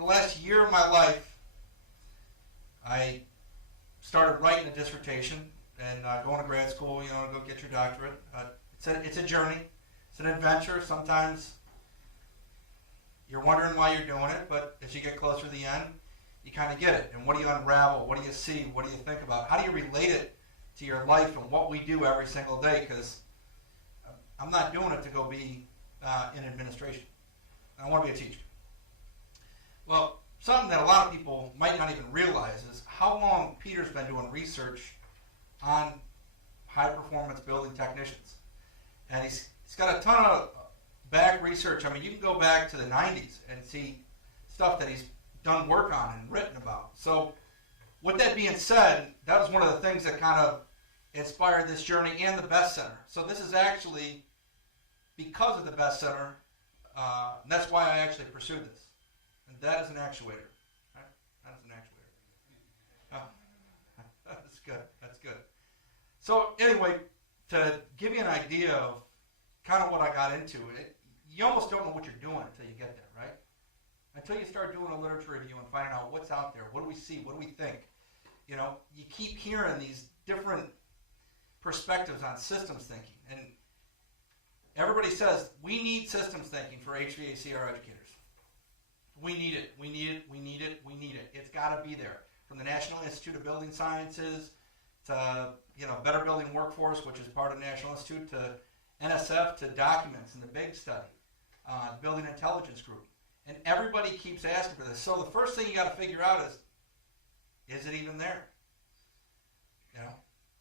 for the last year of my life, I started writing a dissertation and going to grad school, to go get your doctorate. It's a journey. It's an adventure. Sometimes you're wondering why you're doing it, but as you get closer to the end, you kind of get it. And what do you unravel? What do you see? What do you think about? How do you relate it to your life and what we do every single day? Because I'm not doing it to go be in administration. I want to be a teacher. Well, something that a lot of people might not even realize is how long Peter's been doing research on high-performance building technicians. And he's got a ton of back research. I mean, you can go back to the 90s and see stuff that he's done work on and written about. So with that being said, that was one of the things that kind of inspired this journey and the Best Center. So this is actually because of the Best Center, and that's why I actually pursued this. And that is an actuator. Right? That is an actuator. Oh, that's good. That's good. So anyway, to give you an idea of kind of what I got into, you almost don't know what you're doing until you get there, right? Until you start doing a literature review and finding out what's out there, what do we see, what do we think? You keep hearing these different perspectives on systems thinking. And everybody says, we need systems thinking for HVACR educators. We need it, we need it, we need it, we need it. It's got to be there. From the National Institute of Building Sciences to, Better Building Workforce, which is part of the National Institute, to NSF, to documents and the big study, the Building Intelligence Group. And everybody keeps asking for this. So the first thing you got to figure out is it even there?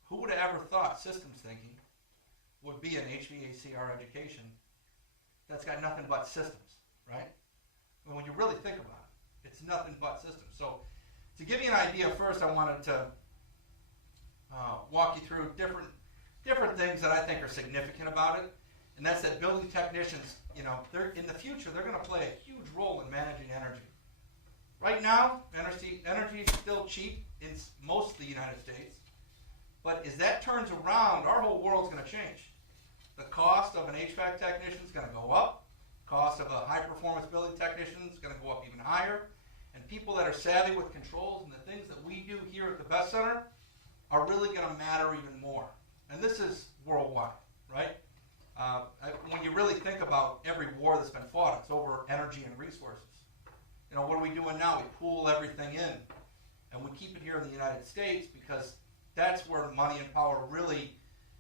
Who would have ever thought systems thinking would be an HVACR education that's got nothing but systems, right? And when you really think about it, it's nothing but systems. So to give you an idea, first I wanted to walk you through different things that I think are significant about it, and that's that building technicians, they're in the future, they're going to play a huge role in managing energy. Right now, energy is still cheap in most of the United States, but as that turns around, our whole world's going to change. The cost of an HVAC technician is going to go up. Cost of a high-performance building technician is going to go up even higher. And people that are savvy with controls and the things that we do here at the Best Center are really going to matter even more. And this is worldwide, right? When you really think about every war that's been fought, it's over energy and resources. What are we doing now? We pool everything in, and we keep it here in the United States because that's where money and power really,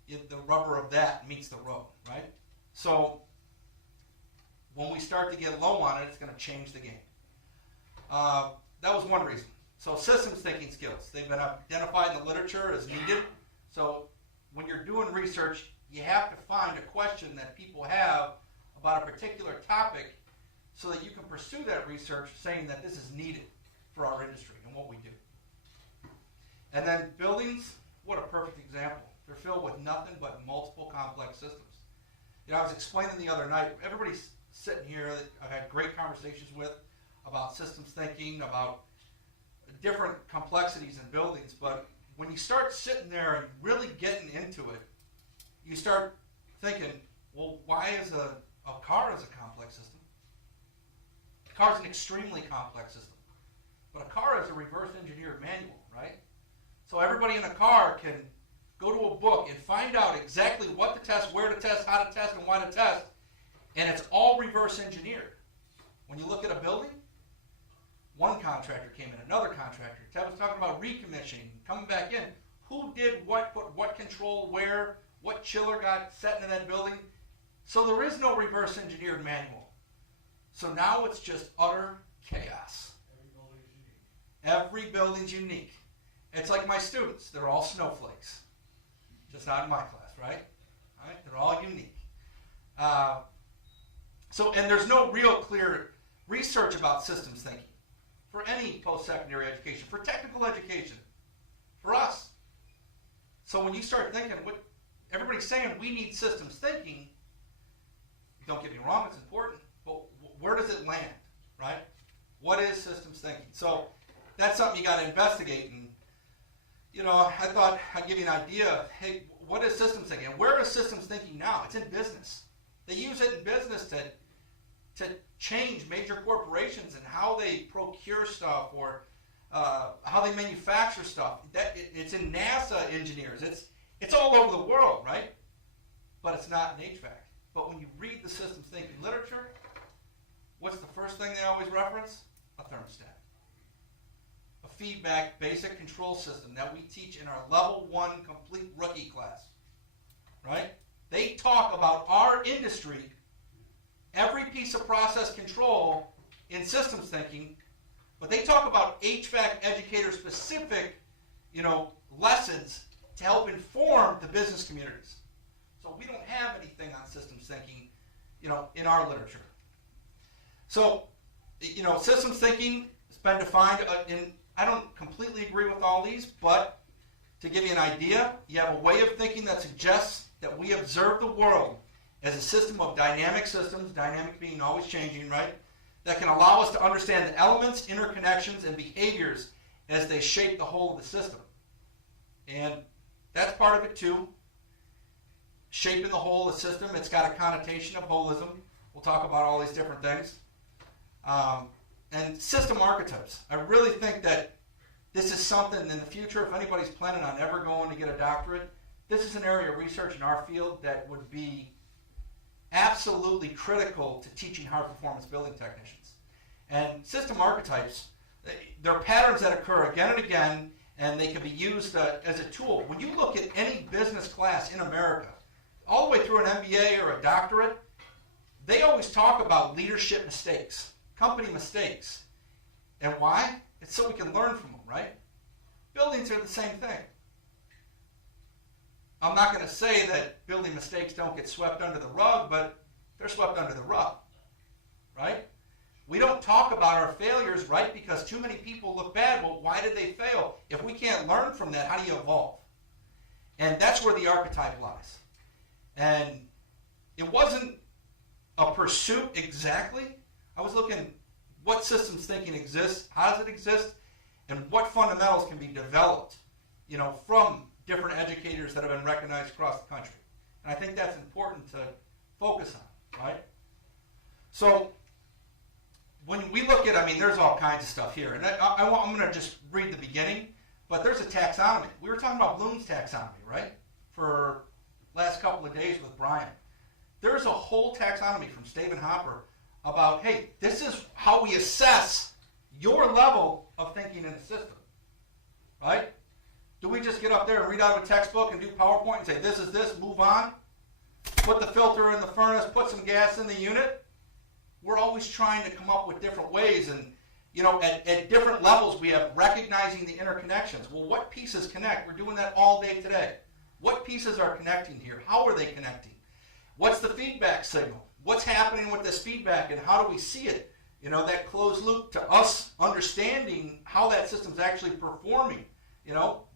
the rubber of that meets the road, right? So when we start to get low on it, it's going to change the game. That was one reason. So systems thinking skills, they've been identified in the literature as needed. So when you're doing research, you have to find a question that people have about a particular topic so that you can pursue that research saying that this is needed for our industry and what we do. And then buildings, what a perfect example. They're filled with nothing but multiple complex systems. I was explaining the other night, everybody's sitting here that I've had great conversations with about systems thinking, about different complexities in buildings, but when you start sitting there and really getting into it, you start thinking, well, why is a car is a complex system? A car is an extremely complex system. But a car is a reverse engineered manual, right? So everybody in a car can go to a book and find out exactly what to test, where to test, how to test, and why to test, and it's all reverse engineered. When you look at a building, one contractor came in, another contractor. Ted was talking about recommissioning, coming back in. Who did what, put what control where, what chiller got set into that building. So there is no reverse engineered manual. So now it's just utter chaos. Every building's unique. It's like my students. They're all snowflakes. Just not in my class, right? They're all unique. And there's no real clear research about systems thinking for any post-secondary education, for technical education, for us. So when you start thinking, what everybody's saying, we need systems thinking, don't get me wrong, it's important, but where does it land, right? What is systems thinking? So that's something you got to investigate. And, I thought I'd give you an idea. Hey, what is systems thinking? And where is systems thinking now? It's in business. They use it in business to change major corporations and how they procure stuff or how they manufacture stuff. It's in NASA engineers. It's all over the world, right? But it's not in HVAC. But when you read the systems thinking literature, what's the first thing they always reference? A thermostat. A feedback basic control system that we teach in our level 1 complete rookie class, right? They talk about our industry, every piece of process control in systems thinking, but they talk about HVAC educator specific, lessons to help inform the business communities. So we don't have anything on systems thinking, in our literature. So, systems thinking has been defined I don't completely agree with all these, but to give you an idea, you have a way of thinking that suggests that we observe the world as a system of dynamic systems, dynamic being always changing, right? That can allow us to understand the elements, interconnections, and behaviors as they shape the whole of the system. And that's part of it too. Shaping the whole of the system, it's got a connotation of holism. We'll talk about all these different things. And system archetypes. I really think that this is something in the future, if anybody's planning on ever going to get a doctorate, this is an area of research in our field that would be absolutely critical to teaching high-performance building technicians. And system archetypes, they're patterns that occur again and again, and they can be used as a tool. When you look at any business class in America, all the way through an MBA or a doctorate, they always talk about leadership mistakes, company mistakes. And why? It's so we can learn from them, right? Buildings are the same thing. I'm not going to say that building mistakes don't get swept under the rug, but they're swept under the rug, right? We don't talk about our failures, right? Because too many people look bad. Well, why did they fail? If we can't learn from that, how do you evolve? And that's where the archetype lies. And it wasn't a pursuit exactly. I was looking what systems thinking exists, how does it exist, and what fundamentals can be developed, from different educators that have been recognized across the country. And I think that's important to focus on, right? So when we look at, there's all kinds of stuff here. And I'm going to just read the beginning, but there's a taxonomy. We were talking about Bloom's taxonomy, right? For last couple of days with Brian. There's a whole taxonomy from Stephen Hopper about, hey, this is how we assess your level of thinking in a system, right? Do we just get up there and read out of a textbook and do PowerPoint and say, this is this, move on? Put the filter in the furnace, put some gas in the unit? We're always trying to come up with different ways. And, at different levels, we have recognizing the interconnections. Well, what pieces connect? We're doing that all day today. What pieces are connecting here? How are they connecting? What's the feedback signal? What's happening with this feedback and how do we see it? That closed loop to us understanding how that system's actually performing.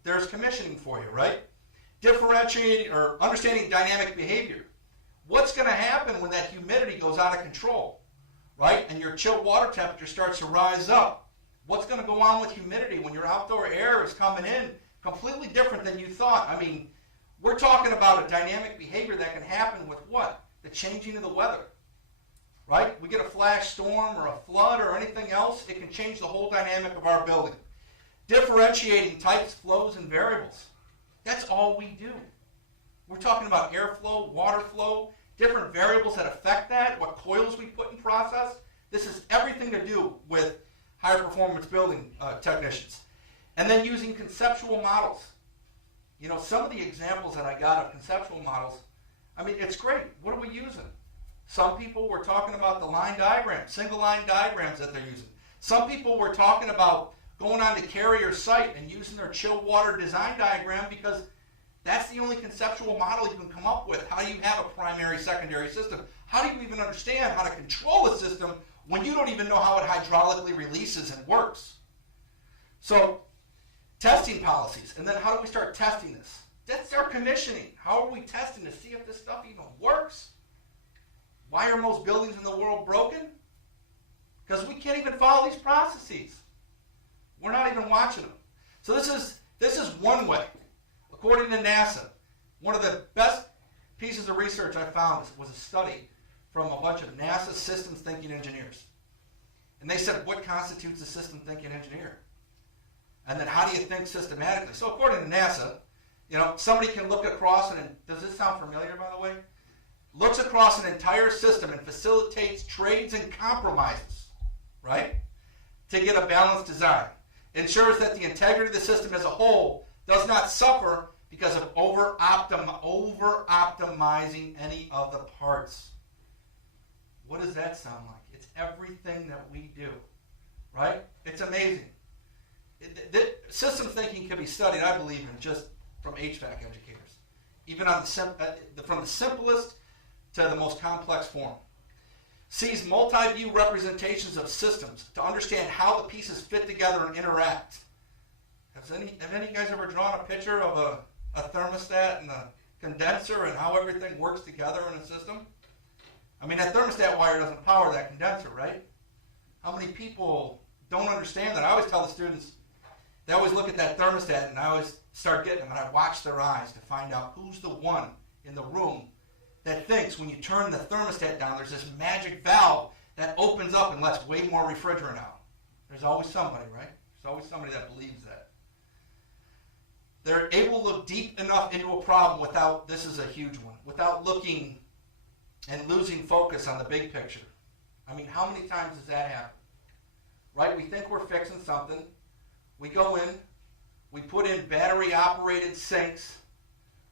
There's commissioning for you, right? Differentiating or understanding dynamic behavior. What's going to happen when that humidity goes out of control, right? And your chilled water temperature starts to rise up. What's going to go on with humidity when your outdoor air is coming in completely different than you thought? We're talking about a dynamic behavior that can happen with what? The changing of the weather, right? We get a flash storm or a flood or anything else, it can change the whole dynamic of our building. Differentiating types, flows, and variables. That's all we do. We're talking about airflow, water flow, different variables that affect that, what coils we put in process. This is everything to do with high performance building technicians. And then using conceptual models. Some of the examples that I got of conceptual models, it's great. What are we using? Some people were talking about the line diagrams, single line diagrams that they're using. Some people were talking about going on the carrier site and using their chilled water design diagram because that's the only conceptual model you can come up with. How do you have a primary, secondary system? How do you even understand how to control a system when you don't even know how it hydraulically releases and works? So, testing policies. And then how do we start testing this? That's our commissioning. How are we testing to see if this stuff even works? Why are most buildings in the world broken? Because we can't even follow these processes. We're not even watching them. So this is one way. According to NASA, one of the best pieces of research I found was a study from a bunch of NASA systems thinking engineers. And they said, what constitutes a system thinking engineer? And then how do you think systematically? So according to NASA, somebody can look across, and does this sound familiar, by the way? Looks across an entire system and facilitates trades and compromises, right? To get a balanced design. Ensures that the integrity of the system as a whole does not suffer because of over-optimizing any of the parts. What does that sound like? It's everything that we do, right? It's amazing. System thinking can be studied, I believe, in just from HVAC educators, even on from the simplest to the most complex form. Sees multi-view representations of systems to understand how the pieces fit together and interact. Have any of you guys ever drawn a picture of a thermostat and a condenser and how everything works together in a system? I mean, that thermostat wire doesn't power that condenser, right? How many people don't understand that? I always tell the students, they always look at that thermostat, and I always start getting them, and I watch their eyes to find out who's the one in the room that thinks when you turn the thermostat down, there's this magic valve that opens up and lets way more refrigerant out. There's always somebody, right? There's always somebody that believes that. They're able to look deep enough into a problem without, this is a huge one, without looking and losing focus on the big picture. I mean, how many times does that happen? Right? We think we're fixing something. We go in, we put in battery-operated sinks,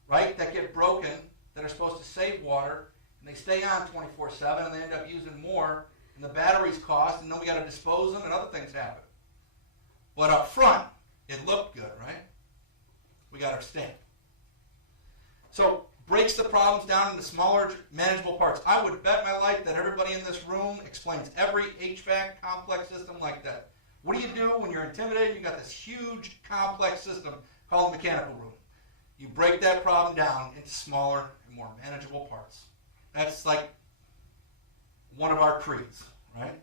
right, that get broken, that are supposed to save water, and they stay on 24/7, and they end up using more, and the batteries cost, and then we got to dispose them, and other things happen. But up front, it looked good, right? We got our stamp. So, breaks the problems down into smaller, manageable parts. I would bet my life that everybody in this room explains every HVAC complex system like that. What do you do when you're intimidated? You got this huge, complex system called the mechanical room. You break that problem down into smaller and more manageable parts. That's like one of our creeds, right?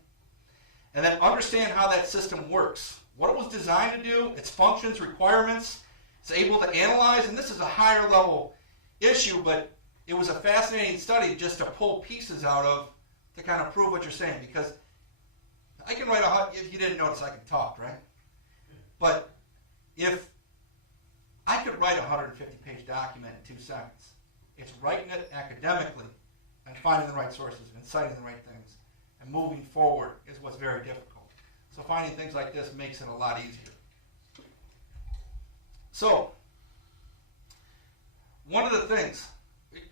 And then understand how that system works. What it was designed to do, its functions, requirements. It's able to analyze, and this is a higher level issue, but it was a fascinating study just to pull pieces out of to kind of prove what you're saying, because I can write if you didn't notice, I can talk, right? But if I could write a 150-page document in 2 seconds, it's writing it academically and finding the right sources and citing the right things and moving forward is what's very difficult. So finding things like this makes it a lot easier. So, one of the things,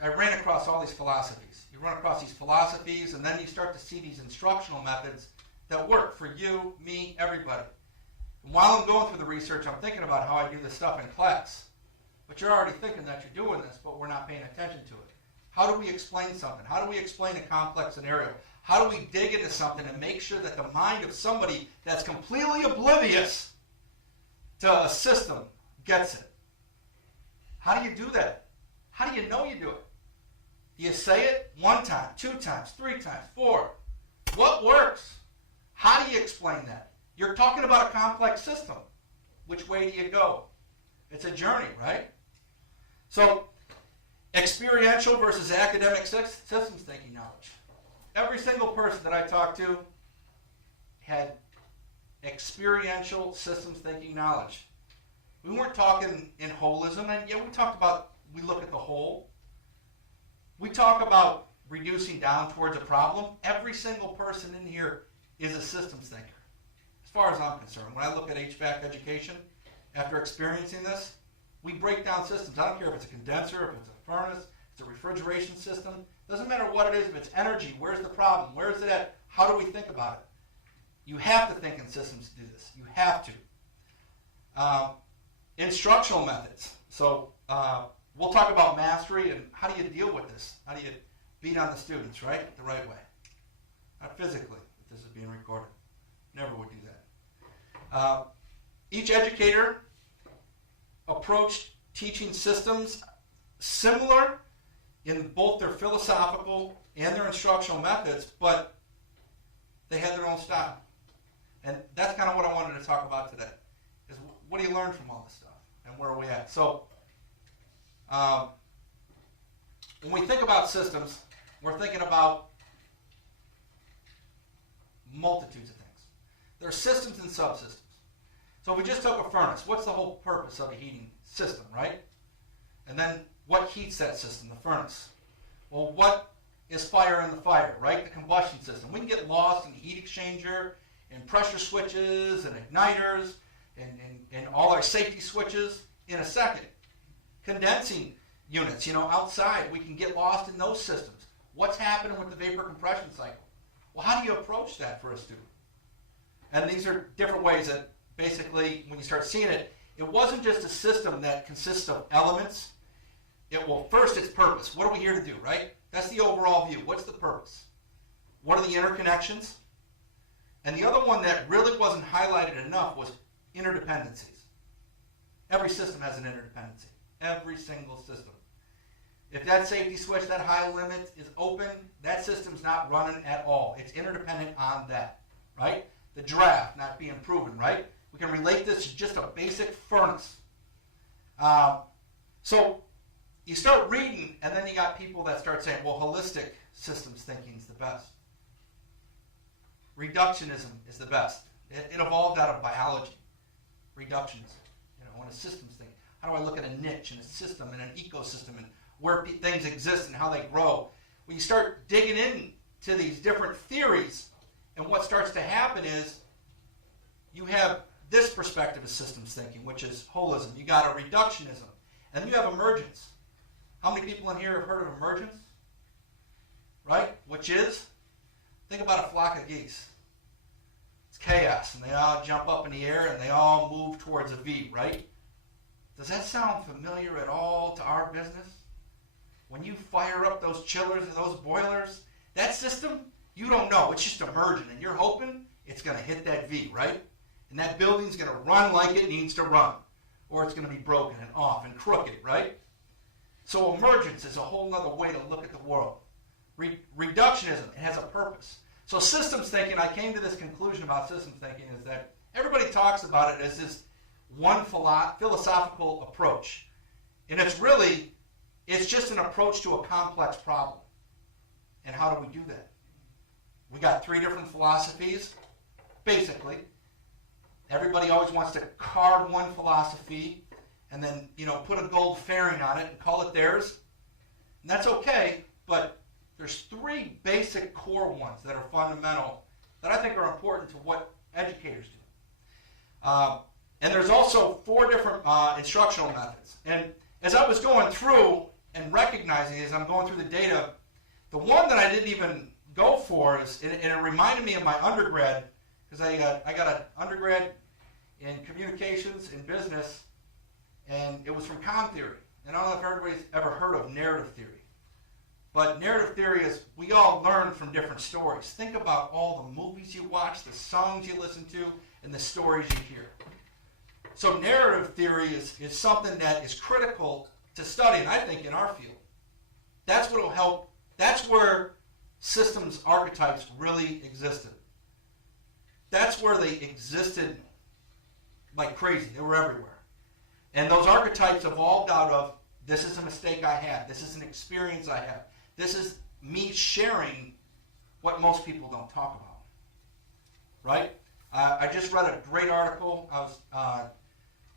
I ran across all these philosophies. You run across these philosophies, and then you start to see these instructional methods that work for you, me, everybody. And while I'm going through the research, I'm thinking about how I do this stuff in class. But you're already thinking that you're doing this, but we're not paying attention to it. How do we explain something? How do we explain a complex scenario? How do we dig into something and make sure that the mind of somebody that's completely oblivious to a system gets it? How do you do that? How do you know you do it? Do you say it 1 time, 2 times, 3 times, 4? What works? How do you explain that? You're talking about a complex system. Which way do you go? It's a journey, right? So, experiential versus academic systems thinking knowledge. Every single person that I talked to had experiential systems thinking knowledge. We weren't talking in holism, and yeah, we talked about, we look at the whole. We talk about reducing down towards a problem. Every single person in here is a systems thinker, as far as I'm concerned. When I look at HVAC education, after experiencing this, we break down systems. I don't care if it's a condenser, if it's a furnace, it's a refrigeration system. Doesn't matter what it is, if it's energy, where's the problem? Where is it at? How do we think about it? You have to think in systems to do this. You have to. Instructional methods. So we'll talk about mastery and how do you deal with this? How do you beat on the students, right? The right way. Not physically, if this is being recorded. Never would do that. Each educator approached teaching systems similar in both their philosophical and their instructional methods, but they had their own style. And that's kind of what I wanted to talk about today, is what do you learn from all this stuff, and where are we at? So, when we think about systems, we're thinking about multitudes of things. There are systems and subsystems. So if we just took a furnace, what's the whole purpose of a heating system, right? And then what heats that system, the furnace? Well, what is fire in the fire, right? The combustion system. We can get lost in the heat exchanger and pressure switches and igniters and all our safety switches in a second. Condensing units, outside, we can get lost in those systems. What's happening with the vapor compression cycle? Well, how do you approach that for a student? And these are different ways that basically, when you start seeing it, it wasn't just a system that consists of elements. First, its purpose. What are we here to do, right? That's the overall view. What's the purpose? What are the interconnections? And the other one that really wasn't highlighted enough was interdependencies. Every system has an interdependency. Every single system. If that safety switch, that high limit is open, that system's not running at all. It's interdependent on that, right? The draft not being proven, right? We can relate this to just a basic furnace. So you start reading, and then you got people that start saying, well, holistic systems thinking is the best. Reductionism is the best. It evolved out of biology. Reductionism, when a systems thing. How do I look at a niche and a system and an ecosystem and where things exist and how they grow? When you start digging into these different theories, and what starts to happen is you have this perspective of systems thinking, which is holism. You got a reductionism. And then you have emergence. How many people in here have heard of emergence? Right? Which is, think about a flock of geese. It's chaos, and they all jump up in the air, and they all move towards a V, right? Does that sound familiar at all to our business? When you fire up those chillers and those boilers, that system, you don't know. It's just emerging, and you're hoping it's going to hit that V, right? And that building's going to run like it needs to run, or it's going to be broken and off and crooked, right? So emergence is a whole other way to look at the world. Reductionism, it has a purpose. So systems thinking, I came to this conclusion about systems thinking is that everybody talks about it as this one philosophical approach. And it's just an approach to a complex problem. And how do we do that? We got 3 different philosophies, basically. Everybody always wants to carve one philosophy and then, put a gold fairing on it and call it theirs. And that's okay, but there's 3 basic core ones that are fundamental that I think are important to what educators do. And there's also 4 different instructional methods. And as I was going through and recognizing as I'm going through the data, the one that I didn't even go for is, and it reminded me of my undergrad, because I got an undergrad in communications and business, and it was from com theory. And I don't know if everybody's ever heard of narrative theory. But narrative theory is we all learn from different stories. Think about all the movies you watch, the songs you listen to, and the stories you hear. So narrative theory is something that is critical to study, and I think in our field. That's what will help. That's where systems archetypes really existed. That's where they existed like crazy. They were everywhere. And those archetypes evolved out of, this is a mistake I had. This is an experience I have. This is me sharing what most people don't talk about. Right? I just read a great article. I was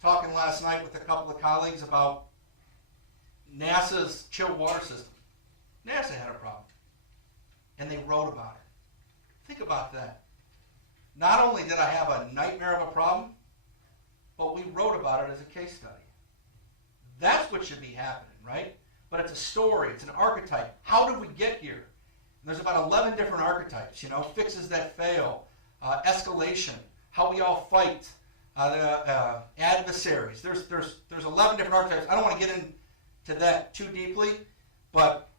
talking last night with a couple of colleagues about NASA's chilled water system. NASA had a problem. And they wrote about it. Think about that. Not only did I have a nightmare of a problem, but we wrote about it as a case study. That's what should be happening, right? But it's a story, it's an archetype. How did we get here? And there's about 11 different archetypes, fixes that fail, escalation, how we all fight, adversaries. There's 11 different archetypes. I don't want to get into that too deeply, but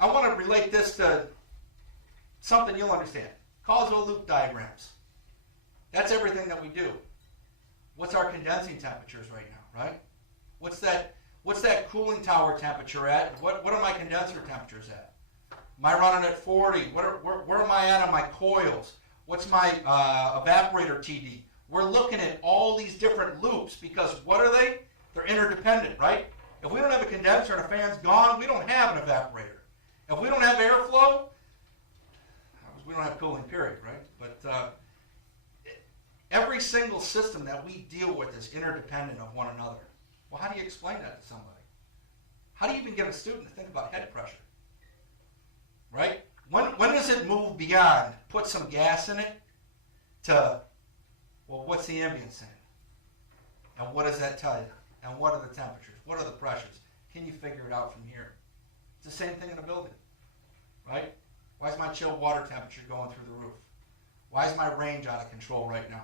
I want to relate this to something you'll understand. Causal loop diagrams. That's everything that we do. What's our condensing temperatures right now, right? What's that cooling tower temperature at? What are my condenser temperatures at? Am I running at 40? Where am I at on my coils? What's my evaporator TD? We're looking at all these different loops because what are they? They're interdependent, right? If we don't have a condenser and a fan's gone, we don't have an evaporator. If we don't have airflow, we don't have cooling, period. single system that we deal with is interdependent of one another. Well, how do you explain that to somebody? How do you even get a student to think about head pressure? Right? When does it move beyond put some gas in it to, well, what's the ambient saying? And what does that tell you? And what are the temperatures? What are the pressures? Can you figure it out from here? It's the same thing in a building, right? Why is my chilled water temperature going through the roof? Why is my range out of control right now?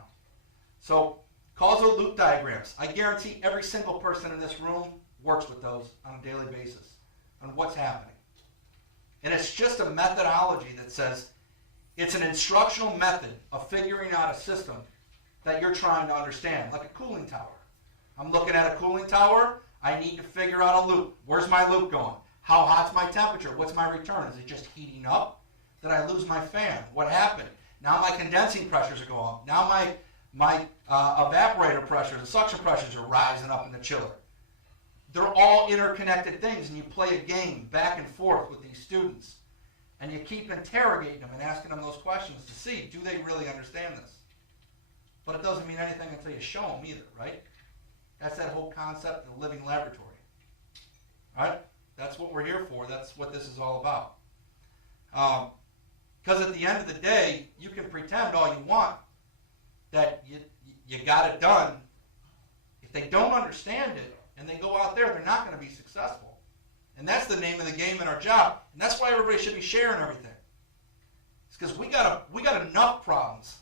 So, causal loop diagrams. I guarantee every single person in this room works with those on a daily basis on what's happening. And it's just a methodology that says it's an instructional method of figuring out a system that you're trying to understand, like a cooling tower. I'm looking at a cooling tower. I need to figure out a loop. Where's my loop going? How hot's my temperature? What's my return? Is it just heating up? Did I lose my fan? What happened? Now my condensing pressures are going up. Now my evaporator pressures and suction pressures are rising up in the chiller. They're all interconnected things, and you play a game back and forth with these students. And you keep interrogating them and asking them those questions to see, do they really understand this? But it doesn't mean anything until you show them either, right? That's that whole concept of the living laboratory. All right? That's what we're here for. That's what this is all about. Because at the end of the day, you can pretend all you want that you got it done. If they don't understand it and they go out there, they're not going to be successful. And that's the name of the game in our job. And that's why everybody should be sharing everything. It's because we got enough problems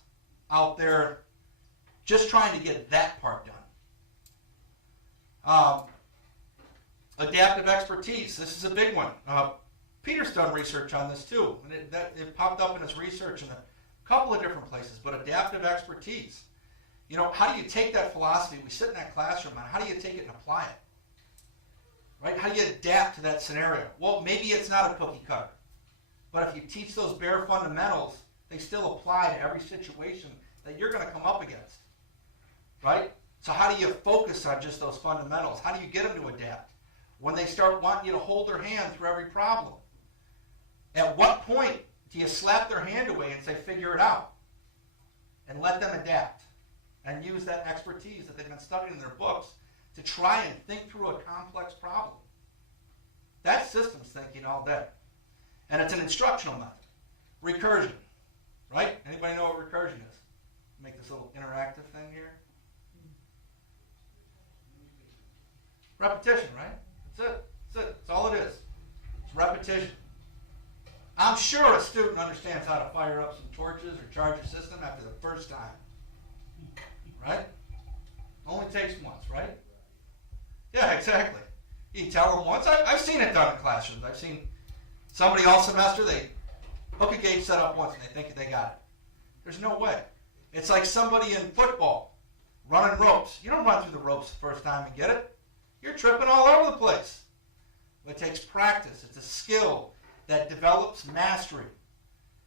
out there just trying to get that part done. Adaptive expertise. This is a big one. Peter's done research on this too. And it popped up in his research in a couple of different places. But adaptive expertise. You know, how do you take that philosophy? We sit in that classroom, and how do you take it and apply it? Right? How do you adapt to that scenario? Well, maybe it's not a cookie cutter. But if you teach those bare fundamentals, they still apply to every situation that you're going to come up against. Right? So how do you focus on just those fundamentals? How do you get them to adapt? When they start wanting you to hold their hand through every problem. At what point do you slap their hand away and say, figure it out? And let them adapt. And use that expertise that they've been studying in their books to try and think through a complex problem. That's systems thinking all day. And it's an instructional method. Recursion. Right? Anybody know what recursion is? Make this little interactive thing here. Repetition, right? That's it. That's all it is. It's repetition. I'm sure a student understands how to fire up some torches or charge a system after the first time. Right? Only takes once, right? Yeah, exactly. You can tell them once. I've seen it done in classrooms. I've seen somebody all semester, they hook a gauge set up once and they think they got it. There's no way. It's like somebody in football running ropes. You don't run through the ropes the first time and get it. You're tripping all over the place. But it takes practice. It's a skill that develops mastery.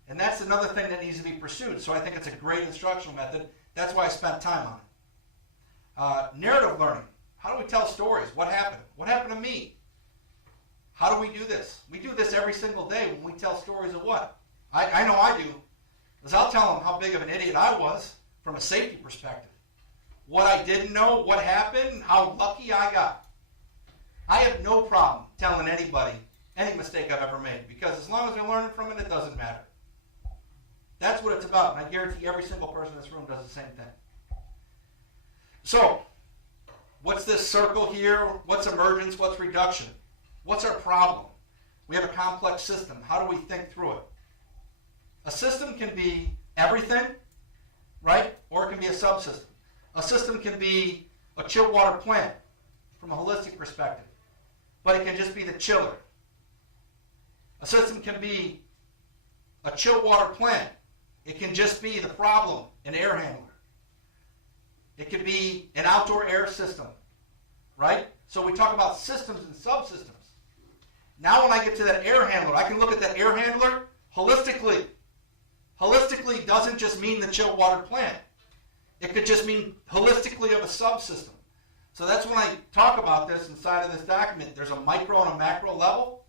And that's another thing that needs to be pursued. So I think it's a great instructional method. That's why I spent time on it. Narrative learning. How do we tell stories? What happened? What happened to me? How do we do this? We do this every single day when we tell stories of what? I know I do. Because I'll tell them how big of an idiot I was from a safety perspective. What I didn't know, what happened, how lucky I got. I have no problem telling anybody any mistake I've ever made. Because as long as they're learning from it, it doesn't matter. That's what it's about, and I guarantee every single person in this room does the same thing. So, what's this circle here? What's emergence? What's reduction? What's our problem? We have a complex system. How do we think through it? A system can be everything, right? Or it can be a subsystem. A system can be a chilled water plant from a holistic perspective, but it can just be the chiller. A system can be a chilled water plant. It can just be the problem, an air handler. It could be an outdoor air system, right? So we talk about systems and subsystems. Now when I get to that air handler, I can look at that air handler holistically. Holistically doesn't just mean the chilled water plant. It could just mean holistically of a subsystem. So that's when I talk about this inside of this document. There's a micro and a macro level.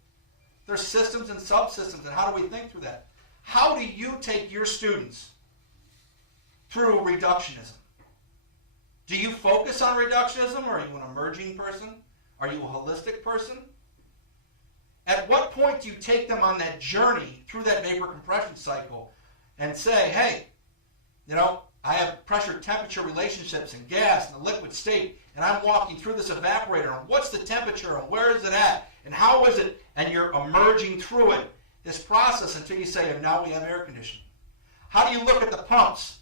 There's systems and subsystems, and how do we think through that? How do you take your students through reductionism? Do you focus on reductionism, or are you an emerging person? Are you a holistic person? At what point do you take them on that journey through that vapor compression cycle and say, hey, you know, I have pressure temperature relationships in gas and the liquid state, and I'm walking through this evaporator, and what's the temperature, and where is it at, and how is it, and you're emerging through it, this process, until you say, and now we have air conditioning. How do you look at the pumps?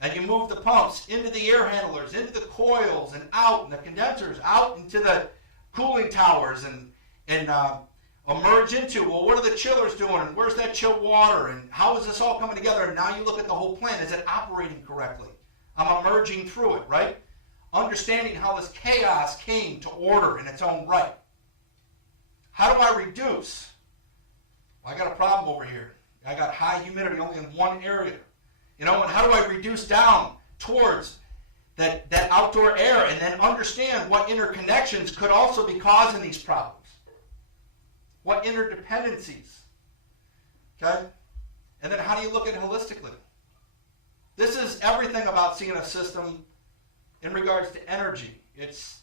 And you move the pumps into the air handlers, into the coils, and out, and the condensers, out into the cooling towers, and emerge into, well, what are the chillers doing, and where's that chilled water, and how is this all coming together? And now you look at the whole plant. Is it operating correctly? I'm emerging through it, right? Understanding how this chaos came to order in its own right. How do I reduce? Well, I got a problem over here. I got high humidity only in one area. You know, and how do I reduce down towards that outdoor air, and then understand what interconnections could also be causing these problems? What interdependencies? Okay? And then how do you look at it holistically? This is everything about seeing a system in regards to energy. It's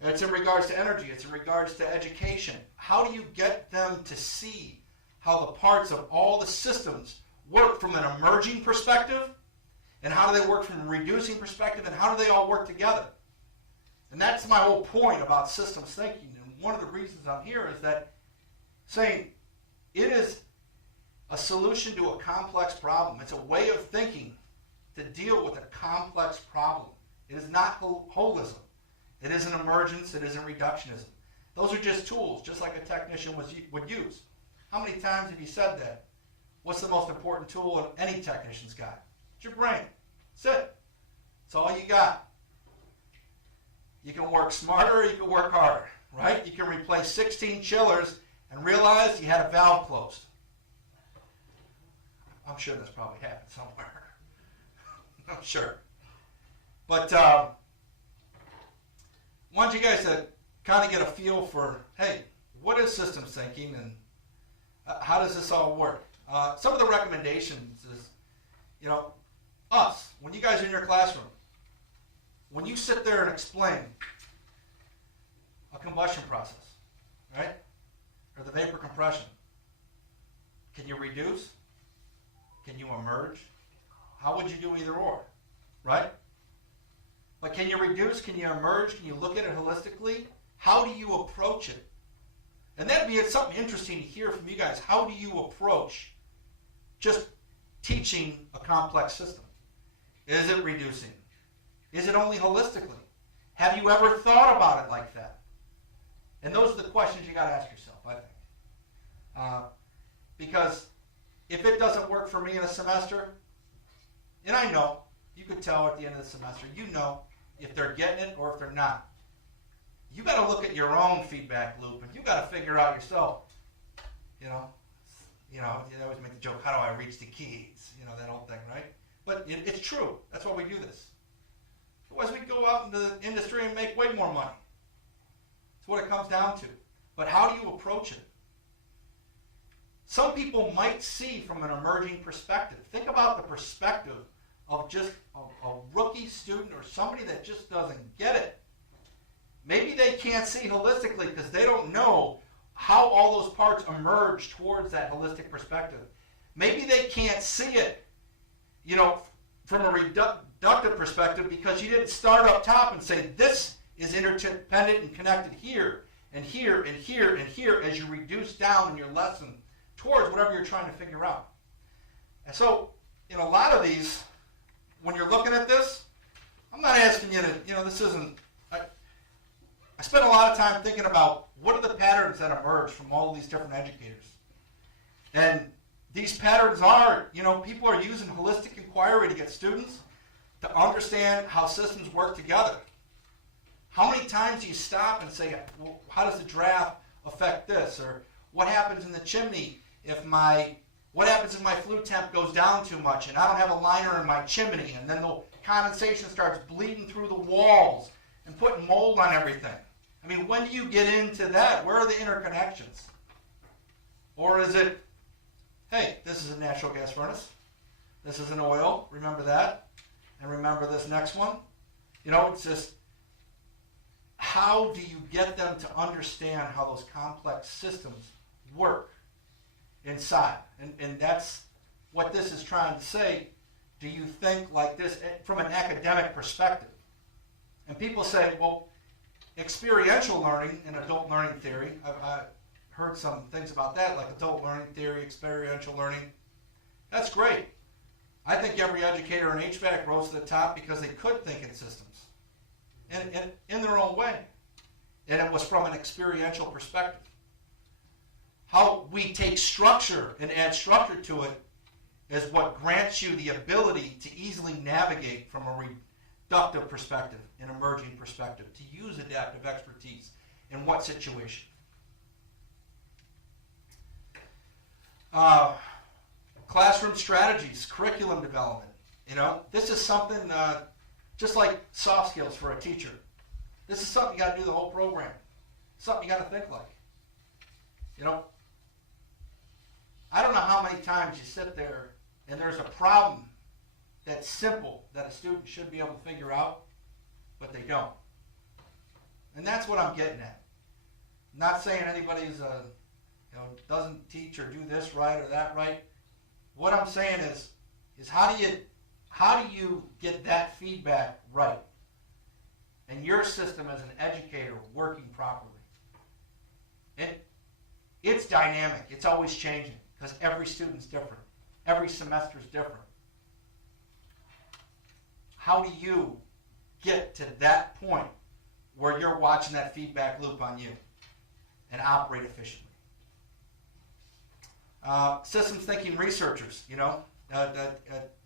in regards to energy. It's in regards to education. How do you get them to see how the parts of all the systems work from an emerging perspective, and how do they work from a reducing perspective, and how do they all work together? And that's my whole point about systems thinking. And one of the reasons I'm here is that saying it is a solution to a complex problem. It's a way of thinking to deal with a complex problem. It is not holism. It isn't emergence. It isn't reductionism. Those are just tools, just like a technician would use. How many times have you said that? What's the most important tool any technician's got? It's your brain. That's it. That's all you got. You can work smarter or you can work harder, right? You can replace 16 chillers and realize you had a valve closed. I'm sure that's probably happened somewhere. I'm sure. But I want you guys to kind of get a feel for, hey, what is systems thinking, and how does this all work? Some of the recommendations is, you know, when you guys are in your classroom, when you sit there and explain a combustion process, right, or the vapor compression, can you reduce? Can you emerge? How would you do either or, right? But can you reduce? Can you emerge? Can you look at it holistically? How do you approach it? And that'd be something interesting to hear from you guys. How do you approach just teaching a complex system? Is it reducing? Is it only holistically? Have you ever thought about it like that? And those are the questions you got to ask yourself, I think. Because if it doesn't work for me in a semester, and I know, you could tell at the end of the semester, you know if they're getting it or if they're not. You got to look at your own feedback loop, and you got to figure out yourself. You always make the joke, how do I reach the keys? You know, that old thing, right? But it's true. That's why we do this. Otherwise, we go out into the industry and make way more money. That's what it comes down to. But how do you approach it? Some people might see from an emerging perspective. Think about the perspective of just a rookie student or somebody that just doesn't get it. Maybe they can't see holistically because they don't know how all those parts emerge towards that holistic perspective. Maybe they can't see it, from a reductive perspective because you didn't start up top and say this is interdependent and connected here and here and here and here as you reduce down in your lesson towards whatever you're trying to figure out. And so, in a lot of these, when you're looking at this, I'm not asking you to, this isn't, I spent a lot of time thinking about what are the patterns that emerge from all of these different educators. And these patterns are, people are using holistic inquiry to get students to understand how systems work together. How many times do you stop and say, well, how does the draft affect this? Or what happens in the chimney what happens if my flue temp goes down too much and I don't have a liner in my chimney, and then the condensation starts bleeding through the walls and putting mold on everything? I mean, when do you get into that? Where are the interconnections? Or is it, hey, this is a natural gas furnace. This is an oil. Remember that. And remember this next one. It's just, how do you get them to understand how those complex systems work inside? And that's what this is trying to say. Do you think like this from an academic perspective? And people say, well, experiential learning and adult learning theory, I've heard some things about that, like adult learning theory, experiential learning. That's great. I think every educator in HVAC rose to the top because they could think in systems and in their own way. And it was from an experiential perspective. How we take structure and add structure to it is what grants you the ability to easily navigate from a reductive perspective, an emerging perspective, to use adaptive expertise in what situation. Classroom strategies, curriculum development. This is something just like soft skills for a teacher. This is something you got to do the whole program. Something you got to think like. I don't know how many times you sit there and there's a problem that's simple that a student should be able to figure out, but they don't. And that's what I'm getting at. I'm not saying anybody's doesn't teach or do this right or that right. What I'm saying is how do you get that feedback right? And your system as an educator working properly. It's dynamic. It's always changing because every student's different. Every semester's different. How do you get to that point where you're watching that feedback loop on you and operate efficiently? Systems thinking researchers, an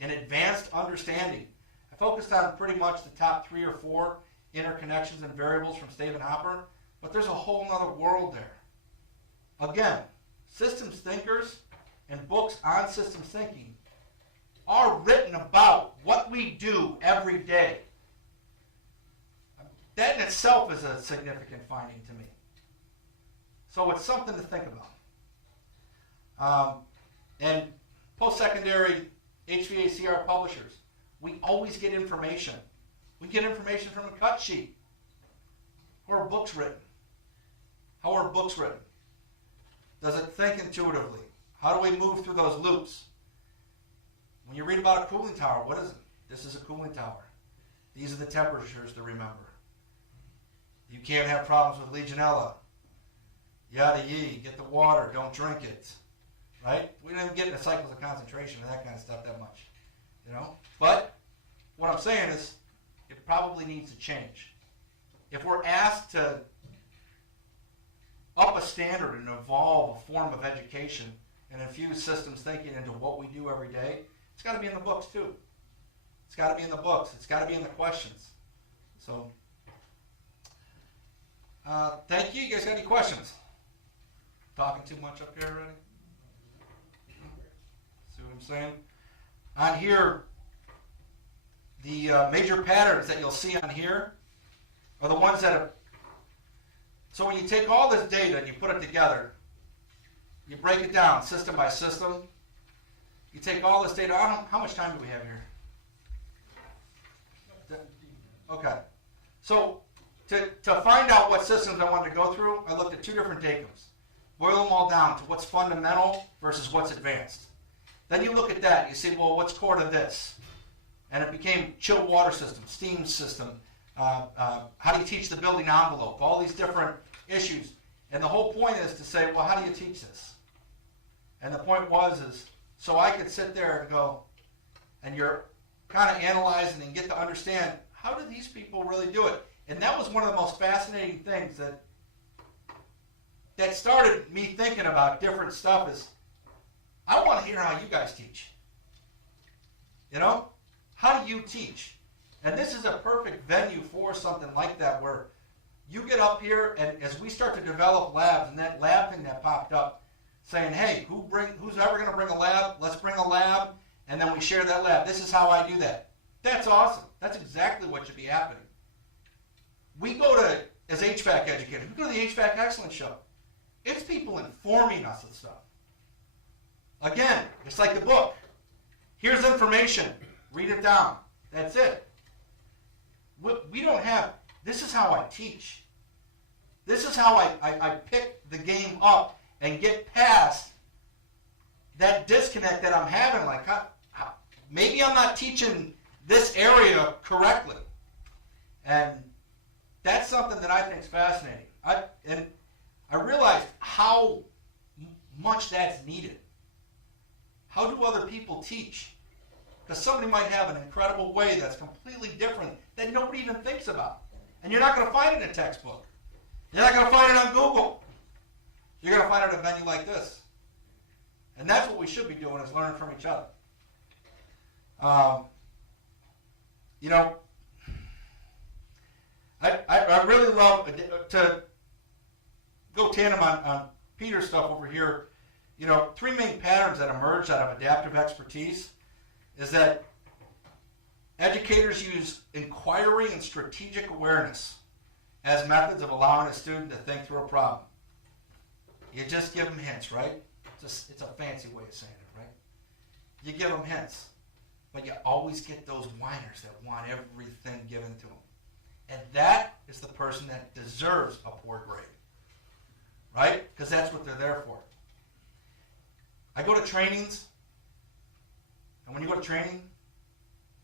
advanced understanding. I focused on pretty much the top 3 or 4 interconnections and variables from Stephen Hopper, but there's a whole other world there. Again, systems thinkers and books on systems thinking are written about what we do every day. That in itself is a significant finding to me. So it's something to think about. And post-secondary HVACR publishers, we always get information. We get information from a cut sheet. How are books written? How are books written? Does it think intuitively? How do we move through those loops? When you read about a cooling tower, what is it? This is a cooling tower. These are the temperatures to remember. You can't have problems with Legionella. Yada yee, get the water, don't drink it. Right? We don't even get into cycles of concentration and that kind of stuff that much. But what I'm saying is it probably needs to change. If we're asked to up a standard and evolve a form of education and infuse systems thinking into what we do every day, it's got to be in the books too. It's got to be in the books. It's got to be in the questions. So, thank you. You guys got any questions? Talking too much up here already? See what I'm saying? On here, the major patterns that you'll see on here are the ones that have. So when you take all this data and you put it together, you break it down system by system. You take all this data. How much time do we have here? Okay. So to find out what systems I wanted to go through, I looked at 2 different DACMs. Boil them all down to what's fundamental versus what's advanced. Then you look at that. You say, well, what's core to this? And it became chilled water system, steam system. How do you teach the building envelope? All these different issues. And the whole point is to say, well, how do you teach this? And the point is so I could sit there and go, and you're kind of analyzing and get to understand, how do these people really do it? And that was one of the most fascinating things that started me thinking about different stuff is, I want to hear how you guys teach. How do you teach? And this is a perfect venue for something like that where you get up here and as we start to develop labs, and that lab thing that popped up saying, hey, who's ever going to bring a lab? Let's bring a lab, and then we share that lab. This is how I do that. That's awesome. That's exactly what should be happening. We go to, as HVAC educators, we go to the HVAC Excellence Show. It's people informing us of stuff. Again, it's like the book. Here's information. Read it down. That's it. we don't have, this is how I teach. This is how I pick the game up and get past that disconnect that I'm having. Like, maybe I'm not teaching this area correctly. And that's something that I think is fascinating. I realized how much that's needed. How do other people teach? Because somebody might have an incredible way that's completely different that nobody even thinks about. And you're not going to find it in a textbook. You're not going to find it on Google. You're going to find it at a venue like this. And that's what we should be doing, is learning from each other. You know, I really love to go tandem on Peter's stuff over here. You know, three main patterns that emerge out of adaptive expertise is that educators use inquiry and strategic awareness as methods of allowing a student to think through a problem. You just give them hints, right? It's a fancy way of saying it, right? You give them hints, but you always get those whiners that want everything given to them. And that is the person that deserves a poor grade, right? Because that's what they're there for. I go to trainings, and when you go to training,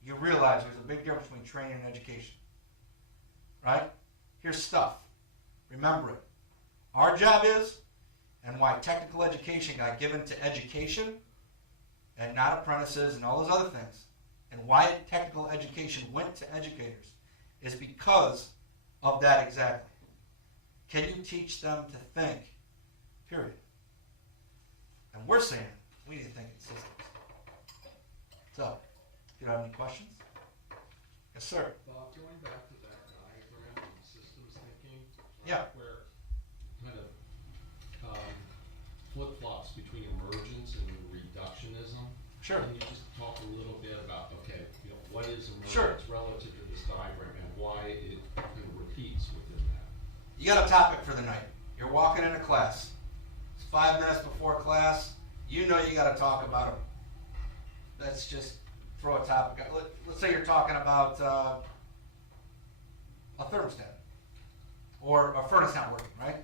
you realize there's a big difference between training and education, right? Here's stuff. Remember it. Our job is, and why technical education got given to education and not apprentices and all those other things, and why technical education went to educators, is because of that exactly. Can you teach them to think? Period. And we're saying we need to think in systems. So, if you have any questions? Yes, sir. Bob, going back to that diagram on systems thinking, yeah, where kind of flip-flops between emergence and reductionism. Sure. Can you just talk a little bit about, okay, you know, what is emergence sure. relative to this diagram and why it kind of repeats within that? You got a topic for the night. You're walking into class. It's 5 minutes before class. You know you got to talk about them. Let's just throw a topic out. Let's say you're talking about a thermostat or a furnace not working, right?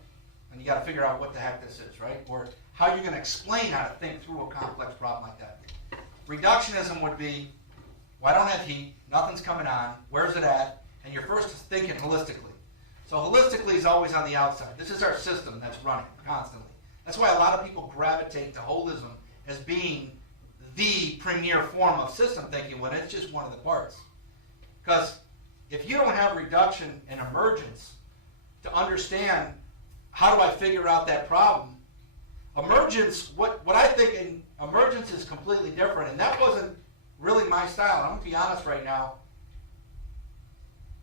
And you got to figure out what the heck this is, right? Or how you're going to explain how to think through a complex problem like that. Reductionism would be, well, I don't have heat, nothing's coming on, where's it at? And you're first thinking holistically. So holistically is always on the outside. This is our system that's running constantly. That's why a lot of people gravitate to holism as being the premier form of system thinking when it's just one of the parts. Because if you don't have reduction and emergence to understand how do I figure out that problem, emergence, what I think in emergence is completely different, and that wasn't really my style. I'm going to be honest right now.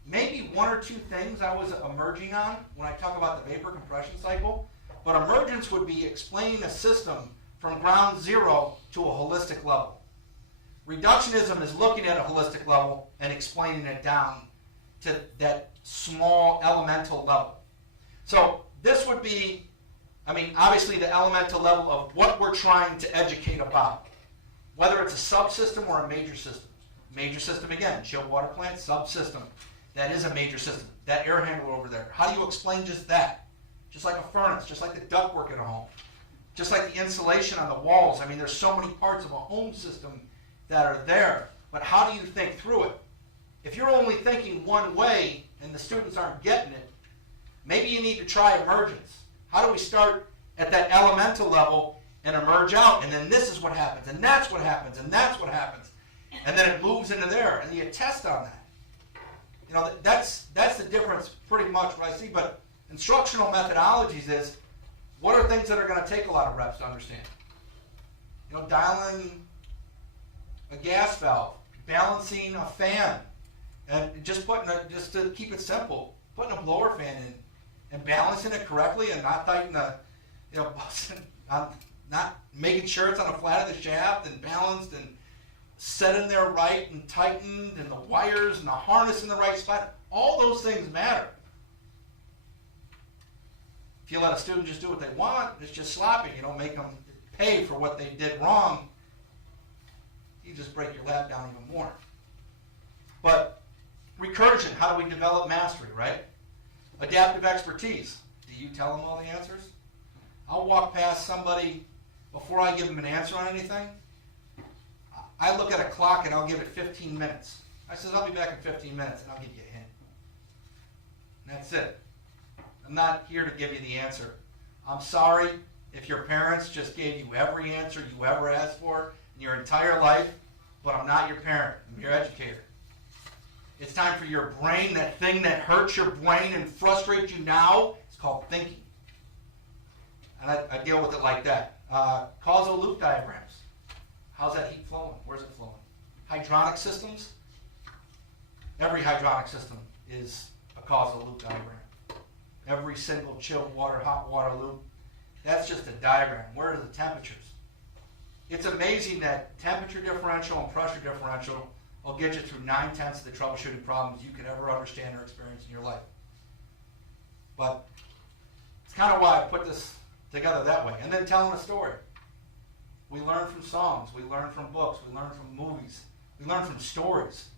Maybe one or two things I was emerging on when I talk about the vapor compression cycle, but emergence would be explaining a system from ground zero to a holistic level. Reductionism is looking at a holistic level and explaining it down to that small elemental level. So this would be, I mean, obviously the elemental level of what we're trying to educate about, whether it's a subsystem or a major system. Major system, again, chilled water plant, subsystem. That is a major system. That air handler over there. How do you explain just that? Just like a furnace, just like the ductwork in a home, just like the insulation on the walls. I mean, there's so many parts of a home system that are there, but how do you think through it? If you're only thinking one way and the students aren't getting it, maybe you need to try emergence. How do we start at that elemental level and emerge out, and then this is what happens, and that's what happens, and that's what happens, and then it moves into there, and you test on that. You know, that's the difference pretty much what I see, but instructional methodologies is, what are things that are going to take a lot of reps to understand? You know, dialing a gas valve, balancing a fan, and just to keep it simple, putting a blower fan in and balancing it correctly and not tightening not making sure it's on the flat of the shaft and balanced and set in there right and tightened and the wires and the harness in the right spot. All those things matter. If you let a student just do what they want, it's just sloppy. You don't make them pay for what they did wrong. You just break your lab down even more. But Recursion, how do we develop mastery, right? Adaptive expertise, do you tell them all the answers? I'll walk past somebody before I give them an answer on anything. I look at a clock and I'll give it 15 minutes. I says, I'll be back in 15 minutes and I'll give you a hint. And that's it. I'm not here to give you the answer. I'm sorry if your parents just gave you every answer you ever asked for in your entire life, but I'm not your parent. I'm your educator. It's time for your brain, that thing that hurts your brain and frustrates you now, it's called thinking. And I deal with it like that. Causal loop diagrams. How's that heat flowing? Where's it flowing? Hydronic systems. Every hydronic system is a causal loop diagram. Every single chilled water, hot water loop. That's just a diagram. Where are the temperatures? It's amazing that temperature differential and pressure differential will get you through 9/10 of the troubleshooting problems you could ever understand or experience in your life. But it's kind of why I put this together that way. And then telling a story. We learn from songs. We learn from books. We learn from movies. We learn from stories.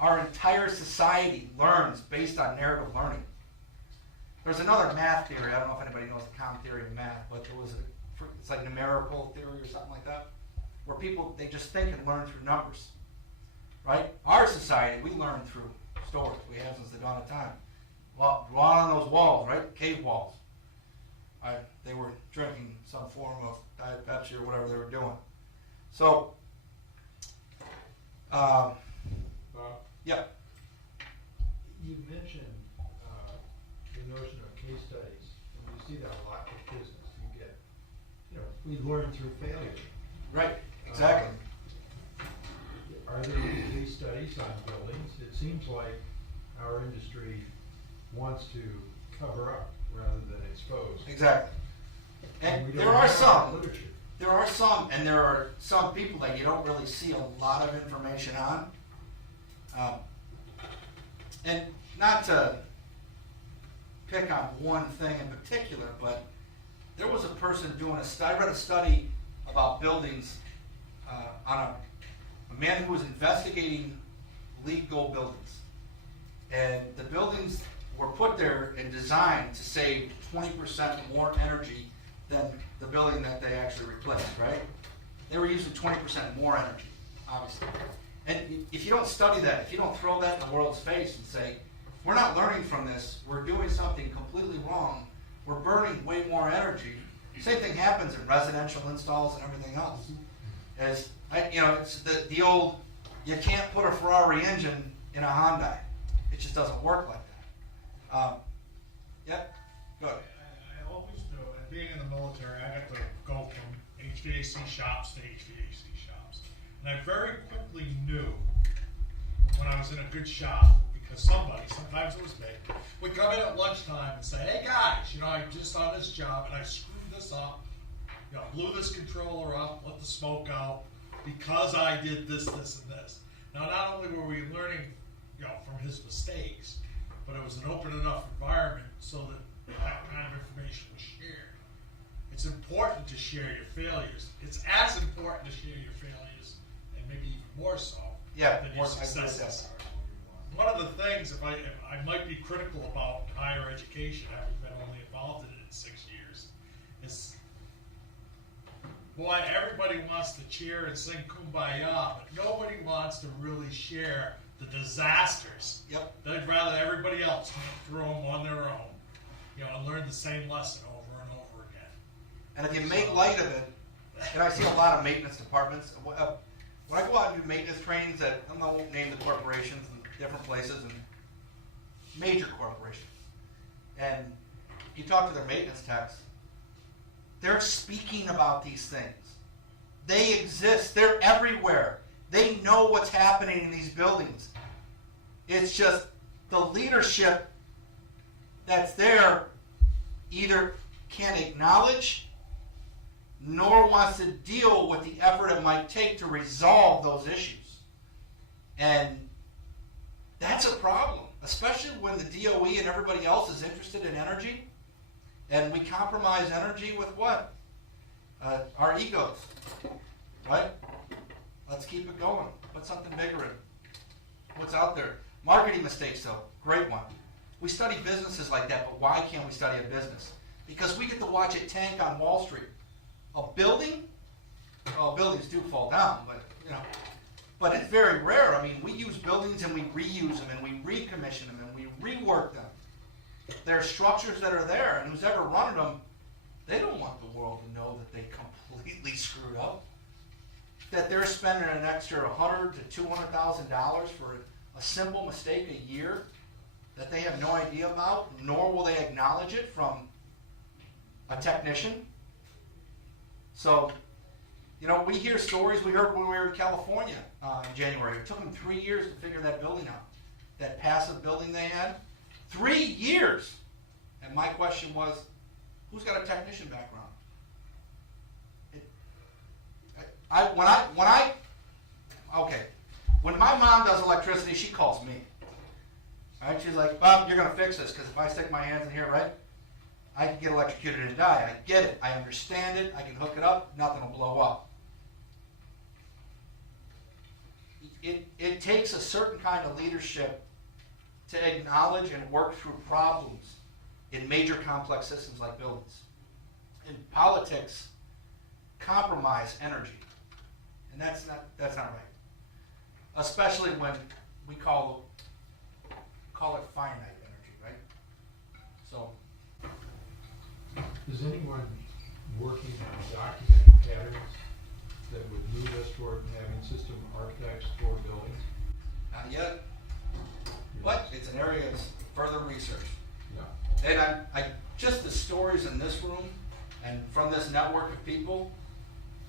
Our entire society learns based on narrative learning. There's another math theory. I don't know if anybody knows the common theory of math, but there was it's like numerical theory or something like that, where people, they just think and learn through numbers. Right? Our society, we learn through stories. We have since the dawn of time. Well, drawn on those walls, right? Cave walls. They were drinking some form of Diet Pepsi or whatever they were doing. So, yeah. You mentioned the notion of case studies, and you see that a lot with business. You get, we learn through failure. Right, exactly. Are there any case studies on buildings? It seems like our industry wants to cover up rather than expose. Exactly. And there are some, and there are some people that you don't really see a lot of information on. And not to pick on one thing in particular, but there was a person doing I read a study about buildings on a man who was investigating LEED Gold buildings. And the buildings were put there and designed to save 20% more energy than the building that they actually replaced, right? They were using 20% more energy, obviously. And if you don't study that, if you don't throw that in the world's face and say, we're not learning from this, we're doing something completely wrong, we're burning way more energy. Same thing happens in residential installs and everything else. It's the old, you can't put a Ferrari engine in a Hyundai. It just doesn't work like that. Yep, go ahead. I always do. And being in the military, I got to go from HVAC shops to HVAC shops. And I very quickly knew when I was in a good shop, because sometimes it was me, would come in at lunchtime and say, hey guys, I just on this job and I screwed this up, blew this controller up, let the smoke out, because I did this, this, and this. Now, not only were we learning, from his mistakes, but it was an open enough environment so that kind of information was shared. It's important to share your failures. It's as important to share your failures, and maybe even more so, than your successes. One of the things, if I might be critical about higher education, having been only involved in it in 6 years, is, boy, everybody wants to cheer and sing Kumbaya, but nobody wants to really share the disasters. Yep. They'd rather everybody else go through them on their own, and learn the same lesson over and over again. And if you make light of it, and I see a lot of maintenance departments, when I go out and do maintenance trainings at, I won't name the corporations and different places, and major corporations, and you talk to their maintenance techs, they're speaking about these things. They exist. They're everywhere. They know what's happening in these buildings. It's just the leadership that's there either can't acknowledge nor wants to deal with the effort it might take to resolve those issues. And that's a problem, especially when the DOE and everybody else is interested in energy. And we compromise energy with what? Our egos, right? Let's keep it going. Put something bigger in. What's out there? Marketing mistakes, though, great one. We study businesses like that, but why can't we study a business? Because we get to watch it tank on Wall Street. A building, well, buildings do fall down, but but it's very rare. I mean, we use buildings and we reuse them and we recommission them and we rework them. There are structures that are there, and who's ever running them, they don't want the world to know that they completely screwed up. That they're spending an extra $100,000 to $200,000 for a simple mistake a year that they have no idea about, nor will they acknowledge it from a technician. So, we hear stories. We heard when we were in California in January. It took them 3 years to figure that building out. That passive building they had. 3 years! And my question was, who's got a technician background? When my mom does electricity, she calls me. Right? She's like, Bob, you're going to fix this, because if I stick my hands in here, right, I can get electrocuted and die. I get it. I understand it. I can hook it up. Nothing will blow up. It takes a certain kind of leadership to acknowledge and work through problems in major complex systems like buildings. In politics, compromise energy. And that's not right. Especially when we call it finite energy, right? So, is anyone working on documenting patterns that would move us toward having system architects for buildings? not yet, but it's an area of further research. Yeah. And I just the stories in this room and from this network of people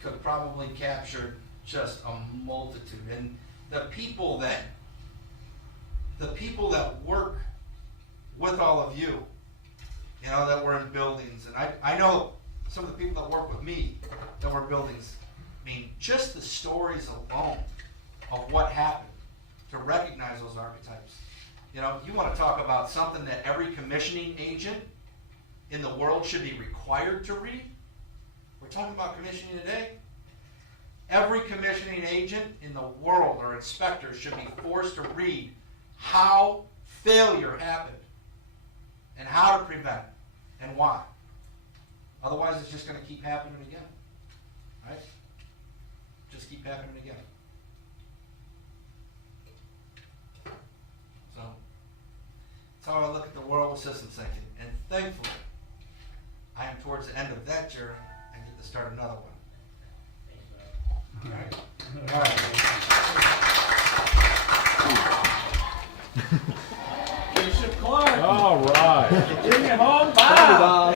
could probably capture just a multitude. And the people that work with all of you, that were in buildings, and I know some of the people that work with me that were in buildings. I mean, just the stories alone of what happened to recognize those archetypes. You want to talk about something that every commissioning agent in the world should be required to read? We're talking about commissioning today. Every commissioning agent in the world or inspector should be forced to read how failure happened and how to prevent it and why. Otherwise, it's just going to keep happening again. Right? Just keep happening again. So, that's how I look at the world of systems thinking. And thankfully, I am towards the end of that journey and get to start another one. All right. All right. Bishop Clark. All right. Bring it home, Bob.